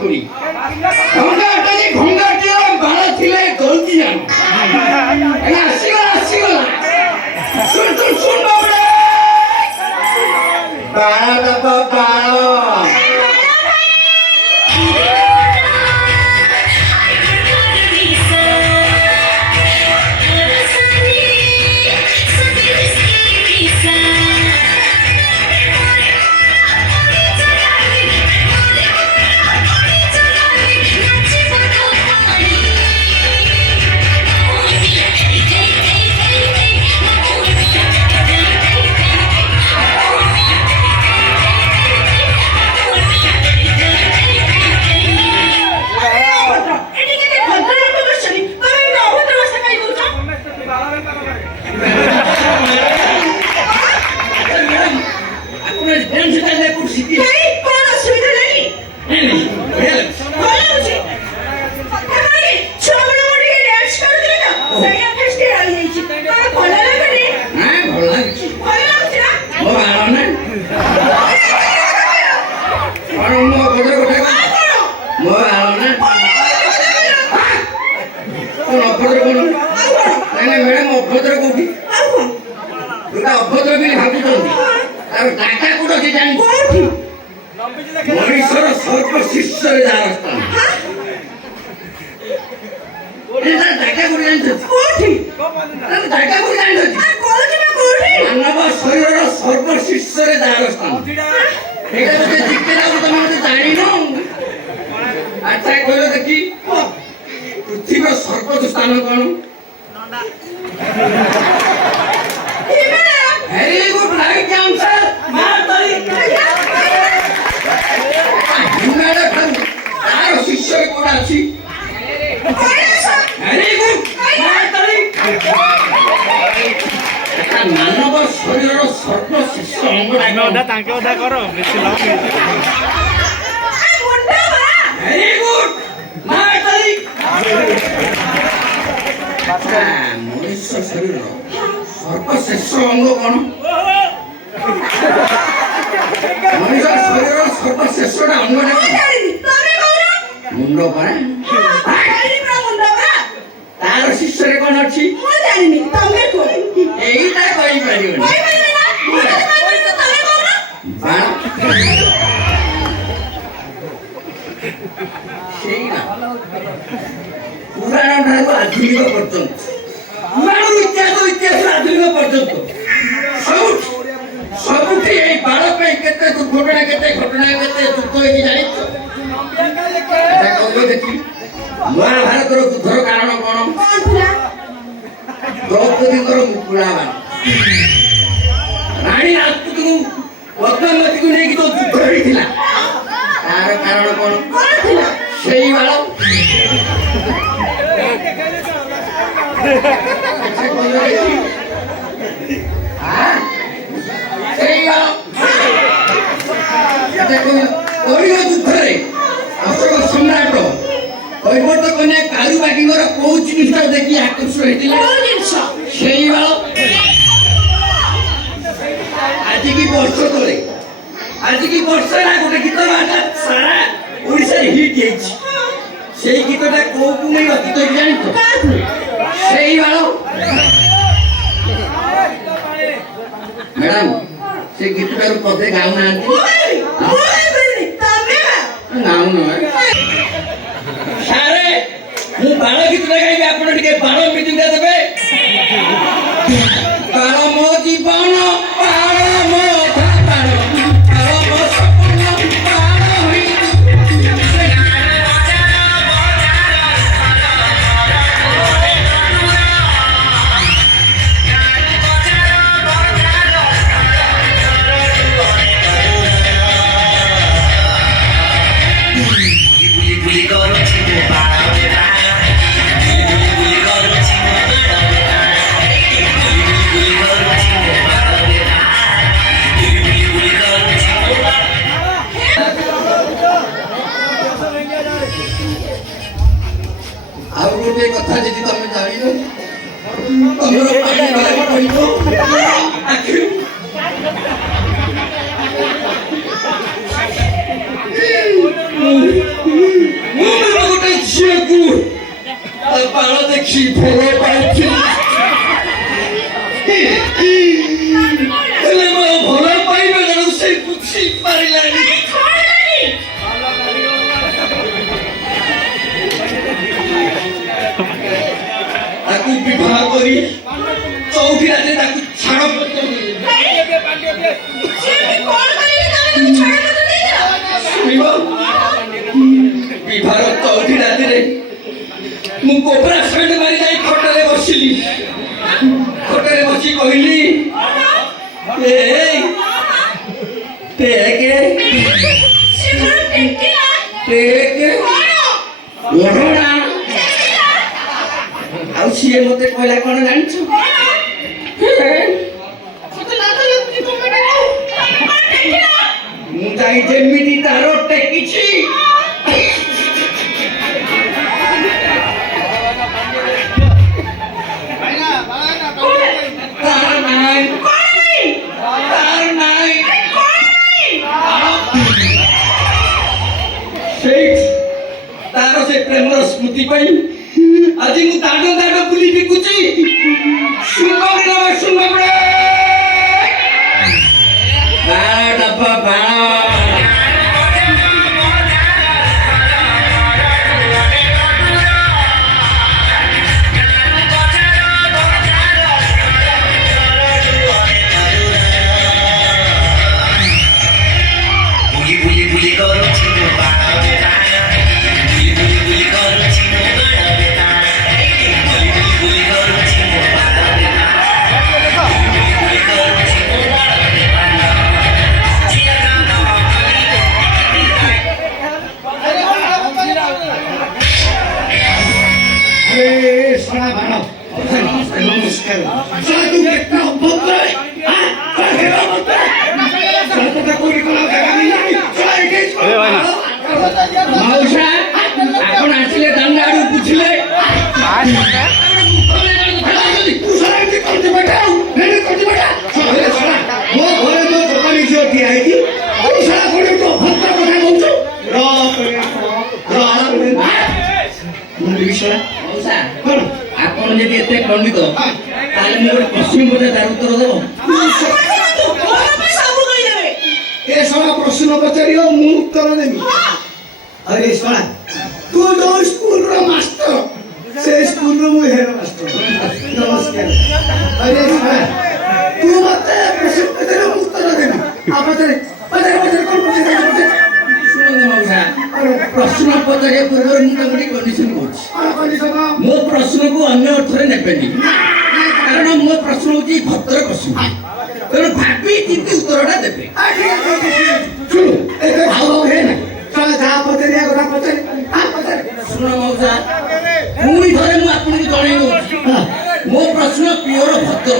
করি ঘঙ্গাটা যে ঘঙ্গাটি বাড়া ছিলে গলতি জানো আসিগলা শুন শুন শুন বাবরে বাড়াটা তো বাড়ো ଅଭଦ୍ର ବୋଲି ଭାବୁଛନ୍ତି ତାର ଡାଟା କୋଉଠି ଅଛି ଜାଣି ମଣିଷର ସର୍ବ ଶୀର୍ଷରେ ଯାହାର ସ୍ଥାନ ଡାଟା କୋଉଠି ଜାଣିଛନ୍ତି ଡାଟା କୋଉଠି ଜାଣିଛନ୍ତି ମାନବ ଶରୀରର ସର୍ବ ଶୀର୍ଷରେ ଯାହାର ସ୍ଥାନ ସେଇଟା ଯଦି ଜିତେ ଯାଉଛି ତମେ ମତେ ଜାଣିନ ଆଚ୍ଛା କହିଲ ଦେଖି ପୃଥିବୀର ସର୍ବୋଚ୍ଚ ସ୍ଥାନ କଣ Very good, right answer. তার শিষ্য কোন আছে ভেরি গুড মানব শরীরের সর্বশ্রেষ্ঠ অঙ্গটা তাকে ওটা করো ভেরি গুড মনুষ্য শরীর সর্বশ্রেষ্ঠ অঙ্গ কোন মনুষ্য শরীরের সর্বশ্রেষ্ঠটা অঙ্গটা মুন্ড পরা তার শিষ্যরে কোন ଅଛି এইটা କହିପାରିବନି ସେଇଟା ପୁରାଣ ଠାରୁ ଆଧୁନିକ ପର୍ଯ୍ୟନ୍ତ ପୁରାଣରୁ ଇତିହାସ ଆଧୁନିକ ପର୍ଯ୍ୟନ୍ତ ସବୁଠି ଏଇ ବାଳ ପାଇଁ କେତେ ଦୁର୍ଘଟଣା କେତେ ଘଟଣା କେତେ ଯୁଦ୍ଧ ହେଇକି ଜାଣିଛ ଦେଖି ମହାଭାରତର ଯୁଦ୍ଧର କାରଣ କଣ ଦ୍ରୌପଦୀଙ୍କର ମୁକୁଳା ବାଣ ରାଣୀ ରାଜପୁତକୁ ପଦ୍ମାବତୀକୁ ନେଇକି ଯୋଉ ଯୁଦ୍ଧ ହେଇଥିଲା ତାର କାରଣ କଣ ସେଇ ବାଳ ଯୁଦ୍ଧରେ ଅଶୋକ ସମ୍ରାଟ କୈବର୍ତ୍ତ କନ୍ୟା କାଳୁବାଟୀଙ୍କର କୋଉ ଜିନିଷ ଦେଖି ଆକର୍ଷିତ ହେଇଥିଲା ସେଇ ବାଳ ଆଜିକି ବର୍ଷ ତଳେ ଆଜିକି ବର୍ଷ ହେଲା ଗୋଟେ ଗୀତ ସାରା ଓଡ଼ିଶାରେ ହିଟ୍ ହେଇଛି ସେଇ ଗୀତଟା କୋଉକୁ ନେଇ ରଚିତ ହେଇଛି ଜାଣିଛ ସେଇ ବାଳ ମ୍ୟାଡାମ ସେ ଗୀତଟାରୁ ପଦେ ଗାଉନାହାନ୍ତି ଗାଉନ ସାରେ ମୁଁ ବାଳ ଗୀତଟା ଗାଇବି ଆପଣ ଟିକେ ବାଳ ମ୍ୟୁଜିକଟା ଦେବେ ବାଳ ମୋ ଜୀବନ ବାଳ ମୋ ଶୁଣିବ ବିଭାର ଚଉଠି ରାତିରେ ମୁଁ କୋବରା ସେଣ୍ଟ ମାରି ଯାଇ ଖଟରେ ବସିଲି। ଖଟରେ ବସି କହିଲି ଆଉ ସିଏ ମତେ କହିଲା କଣ ଜାଣିଛ? ମୁଁ ଯାଇ ଯେମିତି ତାର ଟେକିଛି तार से प्रेमर स्मृति पाई आज मु दाडो दाडो बुली बिकुची सुन बड़े डब्बा बा ଆପଣ ଯଦି ଏତେ ଖଣ୍ଡିତ ତାହେଲେ ମୁଁ ଗୋଟେ ପ୍ରଶ୍ନ ପଚାରେ ତାର ଉତ୍ତର ଦେବ? ଏ ଶଳା ପ୍ରଶ୍ନ ପଚାରିବ ମୁଁ ଉତ୍ତର ଦେବି। ଆରେ ଶଳା ତୁ ଯୋଉ ସ୍କୁଲର ମାଷ୍ଟର ସେ ସ୍କୁଲର ମୁଁ ହେଡ ମାଷ୍ଟର। ନମସ୍କାର। ଆରେ ଶଳା ତୁ ମତେ ପ୍ରଶ୍ନ ପଚାରିବ ମୁଁ ଉତ୍ତର ଦେବି। ପଚାରେ କଣ ପଚାରେ? ପ୍ରଶ୍ନ ପଚାରିବା ପୂର୍ବରୁ ମୁଁ ତାଙ୍କୁ ଟିକେ କଣ୍ଡିସନ କରୁଛି। ମୋ ପ୍ରଶ୍ନକୁ ଅନ୍ୟ ଅର୍ଥରେ ନେବେନି, କାରଣ ମୋ ପ୍ରଶ୍ନ ହଉଛି ଭଦ୍ର ପ୍ରଶ୍ନ, ତେଣୁ ଭାବି ଚିନ୍ତି ଉତ୍ତରଟା ଦେବେ। ଶୁଣ ମଉସା, ପୁଣି ଥରେ ମୁଁ ଆପଣଙ୍କୁ ଜଣେଇ ଦଉଛି ମୋ ପ୍ରଶ୍ନ ପିଓର ଭଦ୍ର,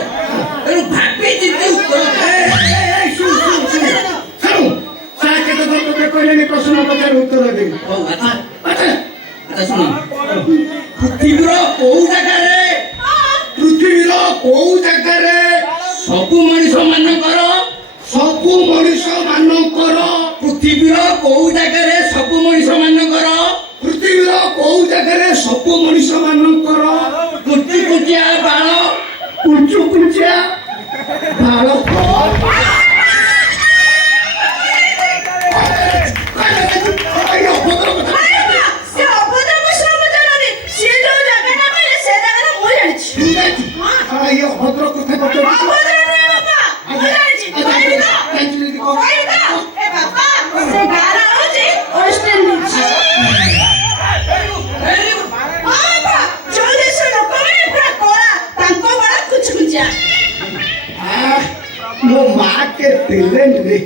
ତେଣୁ ଭାବି ଚିନ୍ତି ଉତ୍ତର ପ୍ରଶ୍ନ ପଚାର ଉତ୍ତର ଦେବି। ଆଚ୍ଛା ଶୁଣ, ପୃଥିବୀର କୋଉ ଜାଗାରେ ସବୁ ମଣିଷ ମାନଙ୍କର ପୃଥିବୀର କୋଉ ଜାଗାରେ ସବୁ ମଣିଷ ମାନଙ୍କର କୁଞ୍ଚି କୁଞ୍ଚିଆ ବାଳ ଅଭଦ୍ର କଥା ମୋ ମା କେ ଟ୍ୟାଲେଣ୍ଟ ରେ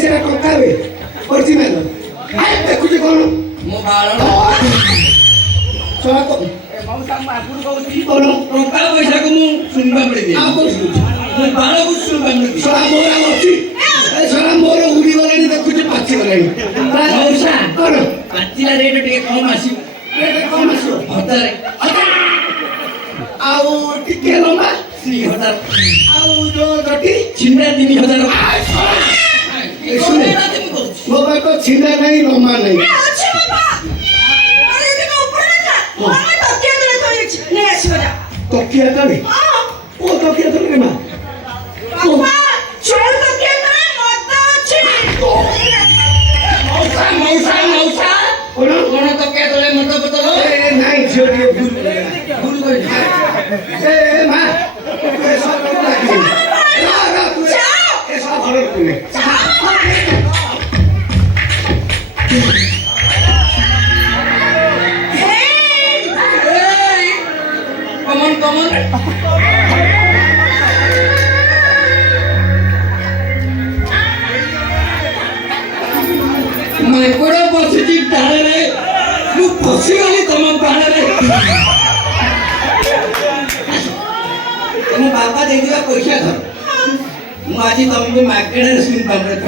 ସେଟା କଥା ହୁଏ ଦେଖୁଛି କଣ ମୋ ବାଳ ଟଙ୍କା ପଇସାକୁ ମୁଁ ଶୁଣିବା ମିଳିଦିଏ, ମୋ ବାଳକୁ ଶୁଣିବା ମିଳିଦିଏ। ମୋର ଉଡିଗଲାଣି ଦେଖୁଛି ପାଚିଗଲାଣି। ପାଚିଲା ରେଟ୍ ଟିକେ କମ ଆସିବ, ହଜାରେ ଆଉ ଟିକେ ଲମ୍ବା 3000 ଆଉ ଯୋଉ ଜଟି ଛିଣ୍ଡା 3000। ମୋ ପାଖ ଛିଣ୍ଡା ନାହିଁ ଲମ୍ବା ନାହିଁ। ତକିଆ କାଳେ ଓ ତକିଆ ମାଙ୍କଡ ବସିଛି ଡାଳରେ ମୁଁ ଫସିଗଲି ତମ ବାଡ଼ରେ ତମ ବାପା ଦେଇଥିବା ପଇସା ଧର ମୁଁ ଆଜି ତମକୁ ମାଗଣାରେ ସ୍କୁଲ ପାଖରେ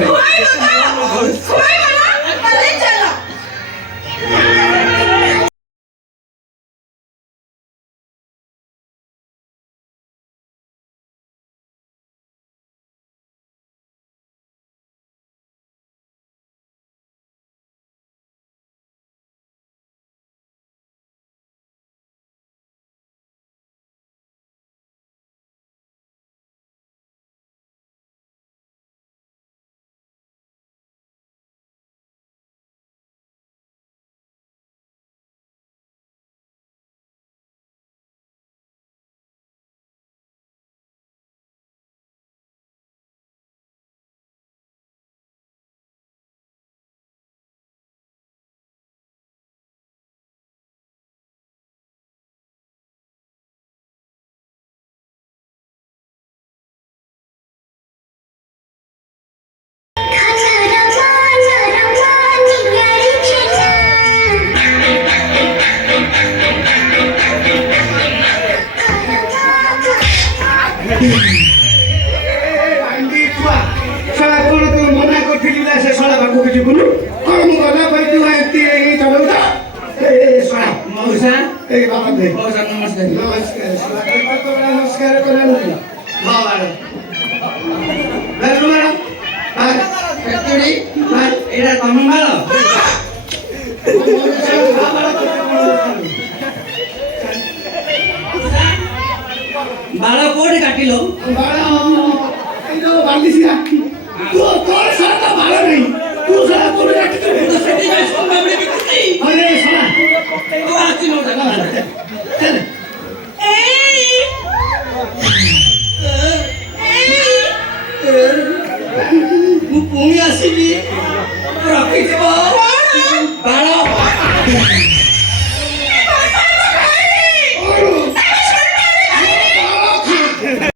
ମନା କରିଥିଲି ନା ସେ ଶଳା ପାଖକୁ ଯିବୁନୁ କଣ ମୁଁ ଗଲା ପରେ ତୁ ଏମିତି ଚଲଉଛ ମଉସା ଏଇ ବାବା ଦେ ମଉସା ନମସ୍କାର ନମସ୍କାର ଶଳା ନମସ୍କାର କଲାନି ହଁ ମ୍ୟାଡ଼ାମ କେତୁଡ଼ି ଏଇଟା ତମ ବାଳ ବାଳ କୋଉଠି କାଟିଲ ବାନ୍ଧିସିଲା ତୋର ଶଳା ତ ବାଳ ନାହିଁ ତୁ ଶଳା କୋଉଠି କାଟିଛୁ ସେଥିପାଇଁ ସମ୍ଭାବନା ବିକୁଛି ଅରେ ଶଳା ତୁ ଆସି ମଉସା ଚାଲ ମୁଁ ପୁଣି ଆସିବି ରଖିଥିବ